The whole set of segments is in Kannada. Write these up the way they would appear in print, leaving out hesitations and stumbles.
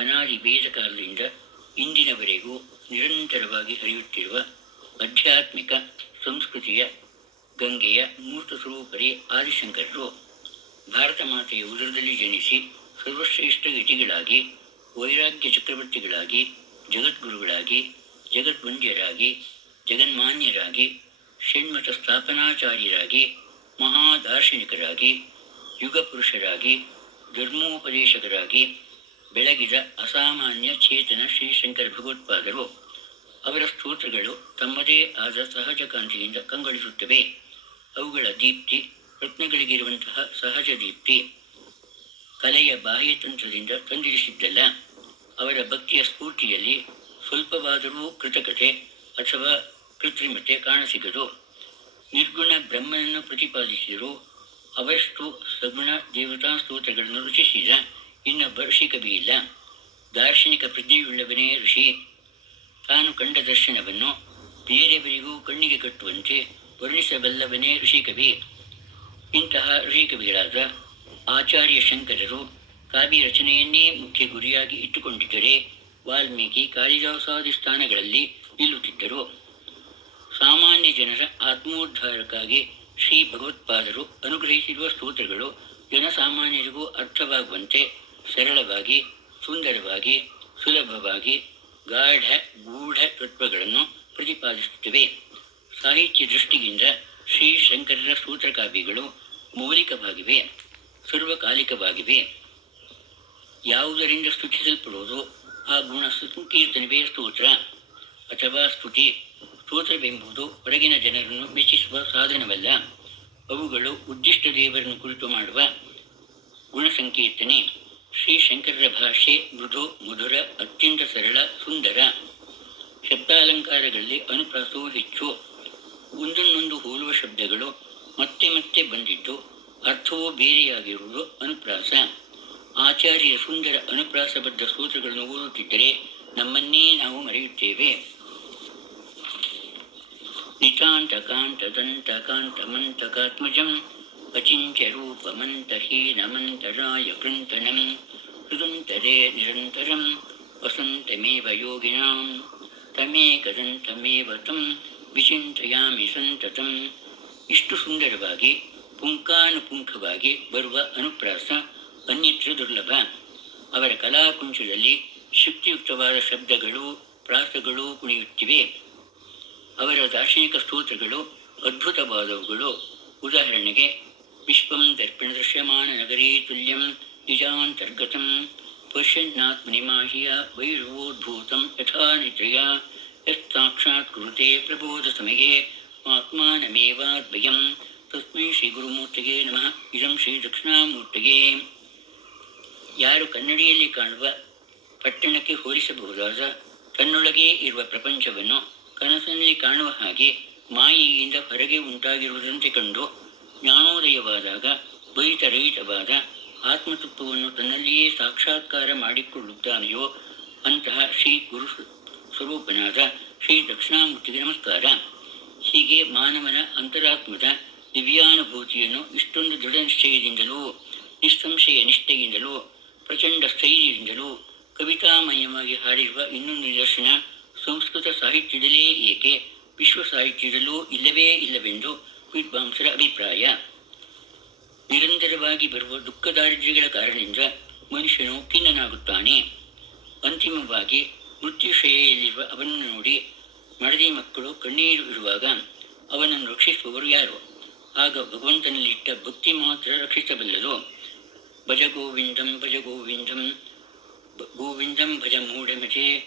ಅನಾದಿ ವೇದ ಕಾಲದಿಂದ ಇಂದಿನವರೆಗೂ ನಿರಂತರವಾಗಿ ಹರಿಯುತ್ತಿರುವ ಆಧ್ಯಾತ್ಮಿಕ ಸಂಸ್ಕೃತಿಯ ಗಂಗೆಯ ಮೂರ್ತ ಸ್ವರೂಪರೇ ಆದಿಶಂಕರರು ಭಾರತ ಮಾತೆಯ ಉದರದಲ್ಲಿ ಜನಿಸಿ ಸರ್ವಶ್ರೇಷ್ಠ ಯತಿಗಳಾಗಿ, ವೈರಾಗ್ಯ ಚಕ್ರವರ್ತಿಗಳಾಗಿ, ಜಗದ್ಗುರುಗಳಾಗಿ, ಜಗದ್ವಂದ್ಯರಾಗಿ, ಜಗನ್ಮಾನ್ಯರಾಗಿ, ಷಣ್ಮತ ಸ್ಥಾಪನಾಚಾರ್ಯರಾಗಿ, ಮಹಾದಾರ್ಶನಿಕರಾಗಿ, ಯುಗ ಪುರುಷರಾಗಿ, ಧರ್ಮೋಪದೇಶಕರಾಗಿ ಬೆಳಗಿದ ಅಸಾಮಾನ್ಯ ಚೇತನ ಶ್ರೀಶಂಕರ ಭಗವತ್ಪಾದರು. ಅವರ ಸ್ತೋತ್ರಗಳು ತಮ್ಮದೇ ಆದ ಸಹಜ ಕಾಂತಿಯಿಂದ ಕಂಗೊಳಿಸುತ್ತವೆ. ಅವುಗಳ ದೀಪ್ತಿ ರತ್ನಗಳಿಗಿರುವಂತಹ ಸಹಜ ದೀಪ್ತಿ ಕಲೆಯ ಬಾಹ್ಯತಂತ್ರದಿಂದ ತಂದಿರಿಸಿದ್ದಲ್ಲ. ಅವರ ಭಕ್ತಿಯ ಸ್ಫೂರ್ತಿಯಲ್ಲಿ ಸ್ವಲ್ಪವಾದರೂ ಕೃತಕತೆ ಅಥವಾ ಕೃತ್ರಿಮತೆ ಕಾಣಸಿಗದು. ನಿರ್ಗುಣ ಬ್ರಹ್ಮನನ್ನು ಪ್ರತಿಪಾದಿಸಿದರೂ ಅವರಷ್ಟು ಸಗುಣ ದೇವತಾ ಸ್ತೋತ್ರಗಳನ್ನು ರಚಿಸಿದ ಇನ್ನೊಬ್ಬ ಋಷಿ ಕವಿ ಇಲ್ಲ. ದಾರ್ಶನಿಕ ಪ್ರಜ್ಞೆಯುಳ್ಳವನೇ ಋಷಿ. ತಾನು ಕಂಡ ದರ್ಶನವನ್ನು ಬೇರೆಯವರಿಗೂ ಕಣ್ಣಿಗೆ ಕಟ್ಟುವಂತೆ ವರ್ಣಿಸಬಲ್ಲವನೇ ಋಷಿಕವಿ. ಇಂತಹ ಋಷಿಕವಿಗಳಾದ ಆಚಾರ್ಯ ಶಂಕರರು ಕಾವ್ಯ ರಚನೆಯನ್ನೇ ಮುಖ್ಯ ಗುರಿಯಾಗಿ ಇಟ್ಟುಕೊಂಡಿದ್ದರೆ ವಾಲ್ಮೀಕಿ, ಕಾಳಿದಾಸಾದಿ ಸ್ಥಾನಗಳಲ್ಲಿ ನಿಲ್ಲುತ್ತಿದ್ದರು. ಸಾಮಾನ್ಯ ಜನರ ಆತ್ಮೋದ್ಧಾರಕ್ಕಾಗಿ ಶ್ರೀ ಭಗವತ್ಪಾದರು ಅನುಗ್ರಹಿಸಿರುವ ಸ್ತೋತ್ರಗಳು ಜನಸಾಮಾನ್ಯರಿಗೂ ಅರ್ಥವಾಗುವಂತೆ ಸರಳವಾಗಿ, ಸುಂದರವಾಗಿ, ಸುಲಭವಾಗಿ ಗಾಢ ಗೂಢ ತತ್ವಗಳನ್ನು ಪ್ರತಿಪಾದಿಸುತ್ತವೆ. ಸಾಹಿತ್ಯ ದೃಷ್ಟಿಯಿಂದ ಶ್ರೀ ಶಂಕರರ ಸ್ತೋತ್ರಕಾವ್ಯಗಳು ಮೌಲಿಕವಾಗಿವೆ, ಸರ್ವಕಾಲಿಕವಾಗಿವೆ. ಯಾವುದರಿಂದ ಸ್ತುತಿಸಲ್ಪಡುವುದು ಆ ಗುಣ ಸಂಕೀರ್ತನವೇ ಸ್ತೋತ್ರ ಅಥವಾ ಸ್ತುತಿ. ಸ್ತೋತ್ರವೆಂಬುದು ಹೊರಗಿನ ಜನರನ್ನು ಮೆಚ್ಚಿಸುವ ಸಾಧನವಲ್ಲ. ಅವುಗಳು ಉದ್ದಿಷ್ಟ ದೇವರನ್ನು ಕುರಿತು ಮಾಡುವ ಗುಣಸಂಕೀರ್ತನೆ. ಶ್ರೀ ಶಂಕರರ ಭಾಷೆ ಮೃದು, ಮಧುರ, ಅತ್ಯಂತ ಸರಳ, ಸುಂದರ. ಶಬ್ದಾಲಂಕಾರಗಳಲ್ಲಿ ಅನುಪ್ರಾಸವೂ ಹೆಚ್ಚು. ಒಂದನ್ನೊಂದು ಹೋಲುವ ಶಬ್ದಗಳು ಮತ್ತೆ ಮತ್ತೆ ಬಂದಿದ್ದು ಅರ್ಥವೂ ಬೇರೆಯಾಗಿರುವುದು ಅನುಪ್ರಾಸ. ಆಚಾರ್ಯರ ಸುಂದರ ಅನುಪ್ರಾಸಬದ್ಧ ಸ್ತೋತ್ರಗಳನ್ನು ಓದುತ್ತಿದ್ದರೆ ನಮ್ಮನ್ನೇ ನಾವು ಮರೆಯುತ್ತೇವೆ. ನಿತಾಂತಕಾಂತದಂತಕಾಂತಮಂತಕಾತ್ಮಜಂ ಅಚಿಂತ್ಯ ರೂಪಮಂತಹೀನಮಂತರಾಯ ಕೃಂತನಂ ಹೃದಂತರೇ ನಿರಂತರಂ ವಸಂತಮೇವ ಯೋಗಿನಾಂ ತಮೇಕದಂತಮೇವ ತಂ ವಿಚಿಂತಯಾಮಿ ಸಂತತಂ. ಇಷ್ಟು ಸುಂದರವಾಗಿ ಪುಂಖಾನುಪುಂಖವಾಗಿ ಬರುವ ಅನುಪ್ರಾಸ ಅನ್ಯತ್ರ ದುರ್ಲಭ. ಅವರ ಕಲಾಕುಂಚದಲ್ಲಿ ಶಕ್ತಿಯುಕ್ತವಾದ ಶಬ್ದಗಳು, ಪ್ರಾಸಗಳು ಕುಣಿಯುತ್ತಿವೆ. ಅವರ ದಾರ್ಶನಿಕ ಸ್ತೋತ್ರಗಳು ಅದ್ಭುತವಾದವುಗಳು. ಉದಾಹರಣೆಗೆ ವಿಶ್ವಂ ದರ್ಪಣ ದೃಶ್ಯಮಾನ ನಗರೀ ತುಲ್ಯಂ ನಿಜಾಂತರ್ಗತಂ ಪಶ್ಯನ್ನಾತ್ಮನಿಮಾಹಿಯ ವೈರ್ವೋದ್ಭೂತಂ ಯಥಾ ನಿದ್ರಯ ಯತ್ಸಾಕ್ಷಾತ್ ಕುರುತೆ ಪ್ರಬೋಧ ಸಮಯೇ ಆತ್ಮಾನಮೇವಾದ್ವಯಂ ತಸ್ಮೈ ಶ್ರೀ ಗುರುಮೂರ್ತಿಗೆ ನಮಃ. ಇದಂ ಶ್ರೀ ದಕ್ಷಿಣಾಮೂರ್ತಿಗೆ. ಯಾರು ಕನ್ನಡಿಯಲ್ಲಿ ಕಾಣುವ ಪಟ್ಟಣಕ್ಕೆ ಹೋಲಿಸಬಹುದಾದ ತನ್ನೊಳಗೇ ಇರುವ ಪ್ರಪಂಚವನ್ನು ಕನಸಿನಲ್ಲಿ ಕಾಣುವ ಹಾಗೆ ಮಾಯೆಯಿಂದ ಹೊರಗೆ ಉಂಟಾಗಿರುವುದಂತೆ ಕಂಡು ಜ್ಞಾನೋದಯವಾದಾಗ ದ್ವೈತರಹಿತವಾದ ಆತ್ಮತತ್ವವನ್ನು ತನ್ನಲ್ಲಿಯೇ ಸಾಕ್ಷಾತ್ಕಾರ ಮಾಡಿಕೊಳ್ಳುತ್ತಾನೆಯೋ ಅಂತಹ ಶ್ರೀ ಗುರು ಸ್ವರೂಪನಾದ ಶ್ರೀ ದಕ್ಷಿಣಾಮೂರ್ತಿಗೆ ನಮಸ್ಕಾರ. ಹೀಗೆ ಮಾನವನ ಅಂತರಾತ್ಮದ ದಿವ್ಯಾನುಭೂತಿಯನ್ನು ಇಷ್ಟೊಂದು ದೃಢ ನಿಶ್ಚಯದಿಂದಲೂ, ನಿಸ್ಸಂಶಯ ನಿಷ್ಠೆಯಿಂದಲೂ, ಪ್ರಚಂಡ ಸ್ಥೈರ್ಯದಿಂದಲೂ ಕವಿತಾಮಯವಾಗಿ ಹಾಡಿರುವ ಇನ್ನೊಂದು ನಿದರ್ಶನ ಸಂಸ್ಕೃತ ಸಾಹಿತ್ಯದಲ್ಲೇ ಏಕೆ ವಿಶ್ವ ಸಾಹಿತ್ಯದಲ್ಲೂ ಇಲ್ಲವೇ ಇಲ್ಲವೆಂದು ವಿದ್ವಾಂಸರ ಅಭಿಪ್ರಾಯ. ನಿರಂತರವಾಗಿ ಬರುವ ದುಃಖ ದಾರಿದ್ರ್ಯಗಳ ಕಾರಣದಿಂದ ಮನುಷ್ಯನು ಖಿನ್ನನಾಗುತ್ತಾನೆ. ಅಂತಿಮವಾಗಿ ಮೃತ್ಯುಶಯ್ಯೆಯಲ್ಲಿರುವ ಅವನನ್ನು ನೋಡಿ ಮಡದಿ ಮಕ್ಕಳು ಕಣ್ಣೀರು ಇರುವಾಗ ಅವನನ್ನು ರಕ್ಷಿಸುವವರು ಯಾರು? ಆಗ ಭಗವಂತನಲ್ಲಿಟ್ಟ ಭಕ್ತಿ ಮಾತ್ರ ರಕ್ಷಿಸಬಲ್ಲದು. ಭಜ ಗೋವಿಂದಂ ಭಜ ಗೋವಿಂದಂ ಗೋವಿಂದಂ ಭಜ ಮೂಢಮತೆ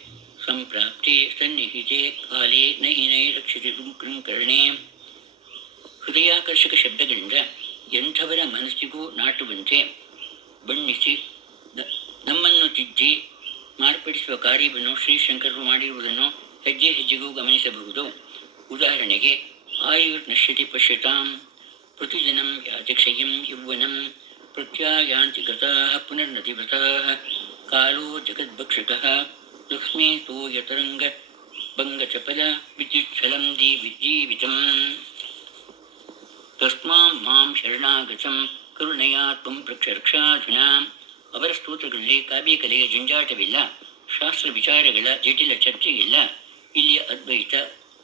ಸಂಪ್ರಾಪ್ತೆ ಸನ್ನಿಹಿತೆ ಕಾಲೇ ನಹಿ ನೈ ರಕ್ಷಿತೆ ಕೃಂಕರಣೆ. ಹೃದಯಾಕರ್ಷಕ ಶಬ್ದಗಳಿಂದ ಎಂಥವರ ಮನಸ್ಸಿಗೂ ನಾಟುವಂತೆ ಬಣ್ಣಿಸಿ ನಮ್ಮನ್ನು ತಿದ್ದಿ ಮಾರ್ಪಡಿಸುವ ಕಾರ್ಯವನ್ನು ಶ್ರೀಶಂಕರರು ಮಾಡಿರುವುದನ್ನು ಹೆಜ್ಜೆ ಹೆಜ್ಜೆಗೂ ಗಮನಿಸಬಹುದು. ಉದಾಹರಣೆಗೆ ಆಯುರ್ನಶ್ಯತಿ ಪಶ್ಯತಾಂ ಪ್ರತಿದಿನಂ ಯಾತಿ ಕ್ಷಯಂ ಯೌವನಂ ಪ್ರತ್ಯಾಯಾಂತಿ ಗತಾಃ ಪುನರ್ನತಿ ವ್ರತಾಃ ಕಾಲೋ ಜಗದ್ಭಕ್ಷಕಃ ಲಕ್ಷ್ಮೀ ತೋಯತರಂಗ ಭಂಗಚಪಲ ವಿದ್ಯುಚ್ಛಲಂ ಜೀವಿತಂ ತಸ್ಮಾಂ ಮಾಂ ಶರಣಾಗತಂ ಕರುಣಯಾ ತ್ವಂ ಪ್ರಕ್ಷರಕ್ಷಾಧುನಾ ಅವರ ಸ್ತೋತ್ರಗಳಲ್ಲಿ ಕಾವ್ಯ ಕಲೆಯ ಜಂಜಾಟವಿಲ್ಲ, ಶಾಸ್ತ್ರ ವಿಚಾರಗಳ ಜಟಿಲ ಚರ್ಚೆಯಿಲ್ಲ. ಇಲ್ಲಿಯ ಅದ್ವೈತ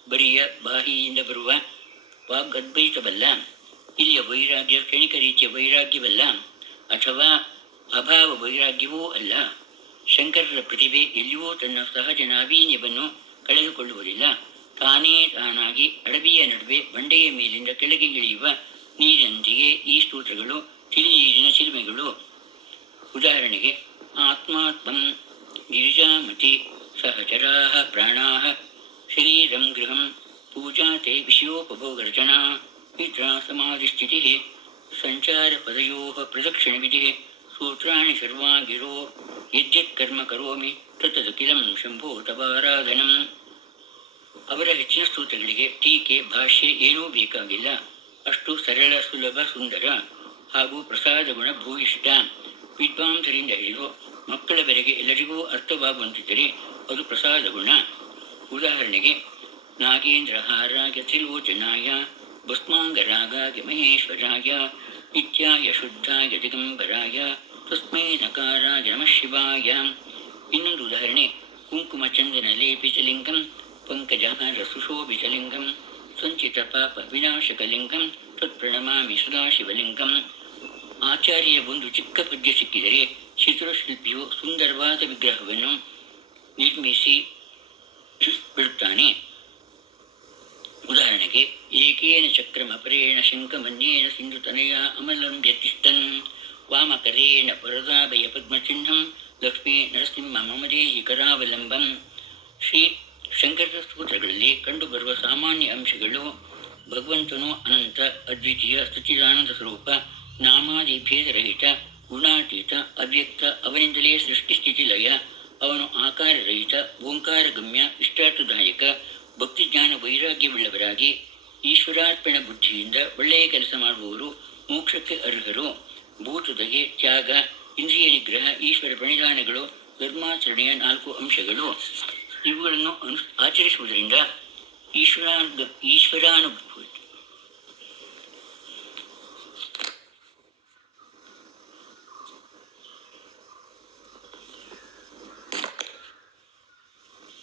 ಬರಿಯ ಬಾಹಿಯಿಂದ ಬರುವ ವಾಗ್ಅದ್ವೈತವಲ್ಲ. ಇಲ್ಲಿಯ ವೈರಾಗ್ಯ ಕ್ಷಣಿಕ ರೀತಿಯ ವೈರಾಗ್ಯವಲ್ಲ, ಅಥವಾ ಅಭಾವ ವೈರಾಗ್ಯವೂ ಅಲ್ಲ. ಶಂಕರರ ಪ್ರತಿಭೆ ಎಲ್ಲಿಯೂ ತನ್ನ ಸಹಜ ನಾವೀನ್ಯವನ್ನು ಕಳೆದುಕೊಳ್ಳುವುದಿಲ್ಲ. ತಾನೇ ತಾನಾಗಿ ಅಡವಿಯ ನಡುವೆ ಬಂಡೆಯ ಮೇಲಿಂದ ಕೆಳಗೆ ಇಳಿಯುವ ನೀರಿನಂತೆಯೇ ಈ ಸ್ತೋತ್ರಗಳು ತಿಳಿ ನೀರಿನ ಚಿಲುಮೆಗಳು. ಉದಾಹರಣೆಗೆ, ಆತ್ಮಾತ್ಮಂ ಗಿರಿಜಾಮತಿ ಸಹಚರಾ ಪ್ರಾಣಾ ಶರೀರಂ ಗೃಹಂ ಪೂಜಾತೆ ವಿಷಯೋಪಭೋಗರಚನಾ ನಿದ್ರಾ ಸಮಾಧಿಸ್ಥಿತಿ ಸಂಚಾರ ಪದಯೋ ಪ್ರದಕ್ಷಿಣವಿಧಿ ಸೂತ್ರಾಣಿ ಸರ್ವಾಂಗಿರೋ ಯಜ್ಜತ್ ಕರ್ಮ ಕರೋಮಿ ತತ್ತದಖಿಲಂ ಶಂಭೋ ತವಾರಾಧನಂ. ಅವರ ಹೆಚ್ಚಿನ ಸ್ತೋತ್ರಗಳಿಗೆ ಟೀಕೆ ಭಾಷ್ಯ ಏನೂ ಬೇಕಾಗಿಲ್ಲ. ಅಷ್ಟು ಸರಳ, ಸುಲಭ, ಸುಂದರ ಹಾಗೂ ಪ್ರಸಾದ ಗುಣ ಭೂಯಿಷ್ಠ. ವಿದ್ವಾಂಸರಿಂದ ಹಿಡಿದು ಮಕ್ಕಳವರೆಗೆ ಎಲ್ಲರಿಗೂ ಅರ್ಥವಾಗುವಂತಿದ್ದರೆ ಅದು ಪ್ರಸಾದ ಗುಣ. ಉದಾಹರಣೆಗೆ, ನಾಗೇಂದ್ರಹಾರಾಯ ತ್ರಿಲೋಚನಾಯ ಭಸ್ಮಾಂಗರಾಗಾಯ ಮಹೇಶ್ವರಾಯ ನಿತ್ಯಾಯ ಶುದ್ಧಾಯ ದಿಗಂಬರಾಯ ತಸ್ಮೈ ನಕಾರಾಯ ನಮಃ ಶಿವಾಯ. ಇನ್ನೊಂದು ಉದಾಹರಣೆ, ಕುಂಕುಮ ಚಂದನ ಲೇಪಿತಲಿಂಗಂ ಪಂಕಜಹಾರ ಸುಶೋಭಿತಲಿಂಗಂ ಸಂಚಿತ ಪಾಪ ವಿನಾಶಕಲಿಂಗಂ ತತ್ಪ್ರಣಮಾಮಿ ಸದಾಶಿವಲಿಂಗಂ. ಆಚಾರ್ಯ ಒಂದು ಚಿಕ್ಕ ಪದ್ಯ ಸಿಕ್ಕಿದರೆ ಚಿತ್ರಶಿಲ್ಪಿಯು ಸುಂದರವಾದ ವಿಗ್ರಹವನ್ನು ನಿರ್ಮಿಸಿ ಬಿಡುತ್ತಾನೆ. ಉದಾಹರಣೆಗೆ, ಏಕೇನ ಚಕ್ರಮ ಅಪರೇಣ ಶಂಖಮನ್ಯೇನ ಸಿಂಧುತನಯ ಅಮಲಂ ವ್ಯತಿಷ್ಠನ್ ವಾಮಕರೇಣ ವರದಾಭಯ ಪದ್ಮಚಿಹ್ನಂ ಲಕ್ಷ್ಮೀ ನರಸಿಂಹ ಮಮದೇಹಿ ಕರಾವಲಂಬಂ. ಶ್ರೀ ಶಂಕರ ಸ್ತೋತ್ರಗಳಲ್ಲಿ ಕಂಡುಬರುವ ಸಾಮಾನ್ಯ ಅಂಶಗಳು: ಭಗವಂತನು ಅನಂತ, ಅದ್ವಿತೀಯ, ಸಚ್ಚಿದಾನಂದ ಸ್ವರೂಪ, ನಾಮಾದಿ ಭೇದರಹಿತ, ಗುಣಾತೀತ, ಅವ್ಯಕ್ತ, ಅವನಿಂದಲೇ ಸೃಷ್ಟಿಸ್ಥಿತಿ ಲಯ, ಅವನು ಆಕಾರರಹಿತ, ಓಂಕಾರಗಮ್ಯ, ಇಷ್ಟಾರ್ಥದಾಯಕ, ಭಕ್ತಿಜ್ಞಾನ ವೈರಾಗ್ಯವುಳ್ಳವರಾಗಿ ಈಶ್ವರಾರ್ಪಣ ಬುದ್ಧಿಯಿಂದ ಒಳ್ಳೆಯ ಕೆಲಸ ಮಾಡುವವರು ಮೋಕ್ಷಕ್ಕೆ ಅರ್ಹರು. ಭೂತದಗೆ, ತ್ಯಾಗ, ಇಂದ್ರಿಯ ನಿಗ್ರಹ, ಈಶ್ವರ ಪ್ರಣಿಧಾನಗಳು ಧರ್ಮಾಚರಣೆಯ 4 ಅಂಶಗಳು. ಇವುಗಳನ್ನು ಆಚರಿಸುವುದರಿಂದ ಈಶ್ವರಾನುಭೂತಿ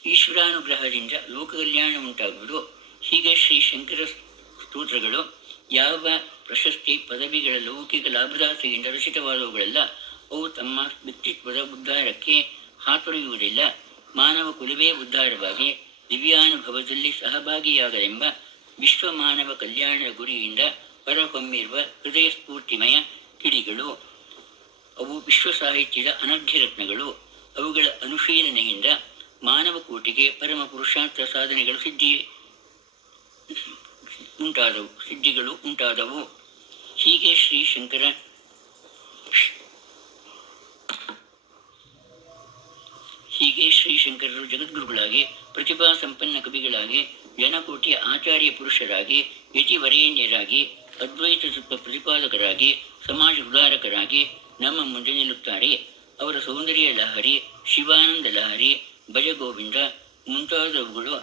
ಈಶ್ವರಾನುಗ್ರಹದಿಂದ ಲೋಕಕಲ್ಯಾಣ ಉಂಟಾಗುವುದು. ಹೀಗೆ ಶ್ರೀ ಶಂಕರ ಸ್ತೋತ್ರಗಳು ಯಾವ ಪ್ರಶಸ್ತಿ ಪದವಿಗಳ ಲೌಕಿಕ ಲಾಭದಾಸೆಯಿಂದ ರಚಿತವಾದವುಗಳಲ್ಲ. ಅವು ತಮ್ಮ ವ್ಯಕ್ತಿತ್ವದ ಉದ್ಧಾರಕ್ಕೆ ಹಾತೊರೆಯುವುದಿಲ್ಲ. ಮಾನವ ಕುಲವೇ ಉದ್ಧಾರವಾಗಿ ದಿವ್ಯಾನುಭವದಲ್ಲಿ ಸಹಭಾಗಿಯಾಗಲೆಂಬ ವಿಶ್ವಮಾನವ ಕಲ್ಯಾಣದ ಗುರಿಯಿಂದ ಹೊರಹೊಮ್ಮಿರುವ ಹೃದಯ ಸ್ಫೂರ್ತಿಮಯ ಕಿಡಿಗಳು. ಅವು ವಿಶ್ವ ಸಾಹಿತ್ಯದ ಅನರ್ಘ್ಯ ರತ್ನಗಳು. ಅವುಗಳ ಅನುಶೀಲನೆಯಿಂದ ಮಾನವ ಕೋಟಿಗೆ ಪರಮ ಪುರುಷಾರ್ಥ ಸಾಧನೆಗಳು ಸಿದ್ಧಿಗಳು ಉಂಟಾದವು. ಹೀಗೆ ಶ್ರೀಶಂಕರರು ಜಗದ್ಗುರುಗಳಾಗಿ, ಪ್ರತಿಭಾ ಸಂಪನ್ನ ಕವಿಗಳಾಗಿ, ಜನಕೋಟಿಯ ಆಚಾರ್ಯ ಪುರುಷರಾಗಿ, ಯತಿವರೇಣ್ಯರಾಗಿ, ಅದ್ವೈತ ತತ್ವ ಪ್ರತಿಪಾದಕರಾಗಿ, ಸಮಾಜ ಉದಾರಕರಾಗಿ ನಮ್ಮ ಮುಂದೆ ನಿಲ್ಲುತ್ತಾರೆ. ಅವರ ಸೌಂದರ್ಯ ಲಹರಿ, ಶಿವಾನಂದ ಲಹರಿ, ಭಜಗೋವಿಂದ ಮುಂತಾದವುಗಳು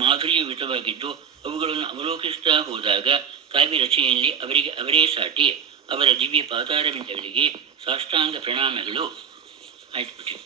ಮಾಧುರ್ಯಯುತವಾಗಿದ್ದು, ಅವುಗಳನ್ನು ಅವಲೋಕಿಸುತ್ತಾ ಹೋದಾಗ ಕಾವ್ಯ ರಚನೆಯಲ್ಲಿ ಅವರಿಗೆ ಅವರೇ ಸಾಟಿ. ಅವರ ದಿವ್ಯ ಪಾದಾರವಿಂದಗಳಿಗೆ ಸಾಷ್ಟಾಂಗ ಪ್ರಣಾಮಗಳು. ಆಯ್ತು.